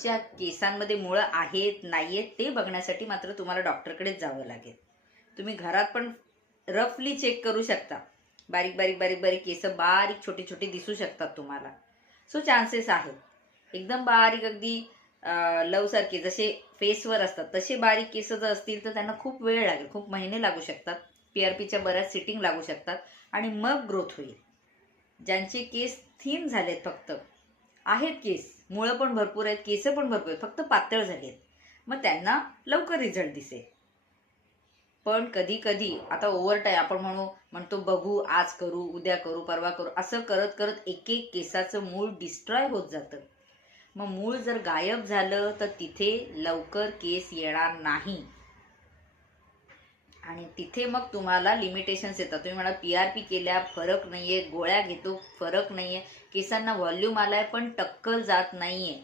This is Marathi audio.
तुमच्या केसांमध्ये मुळं आहेत नाहीयेत ते बघण्यासाठी मात्र तुम्हाला डॉक्टरकडेच जावं लागेल. तुम्ही घरात पण रफली चेक करू शकता. बारीक बारीक बारीक बारीक केस बारीक छोटे छोटे दिसू शकतात तुम्हाला. सो चान्सेस आहेत. एकदम बारीक अगदी लव सारखे जसे फेसवर असतात तसे बारीक केस जर असतील तर त्यांना खूप वेळ लागेल, खूप महिने लागू शकतात. PRPच्या बऱ्याच सिटिंग लागू शकतात आणि मग ग्रोथ होईल. ज्यांचे केस थिन झालेत, फक्त आहेत केस, मुळं पण भरपूर आहेत, केस पण भरपूर आहेत, फक्त पातळ झालेत, मग त्यांना लवकर रिझल्ट दिसेल. पण कधी कधी आता ओव्हरटाईम आपण म्हणतो बघू, आज करू, उद्या करू, परवा करू, असं करत करत एक एक केसाचं मूळ डिस्ट्रॉय होत जातं. मग मूळ जर गायब झालं तर तिथे लवकर केस येणार नाही आणि तिथे मग तुम्हाला लिमिटेशन्स येतात. तुम्ही म्हणा PRP केल्या फरक नाहीये, गोळ्या घेतो फरक नाहीये, केसांना व्हॉल्यूम आलाय पण टक्कल जात नाहीये,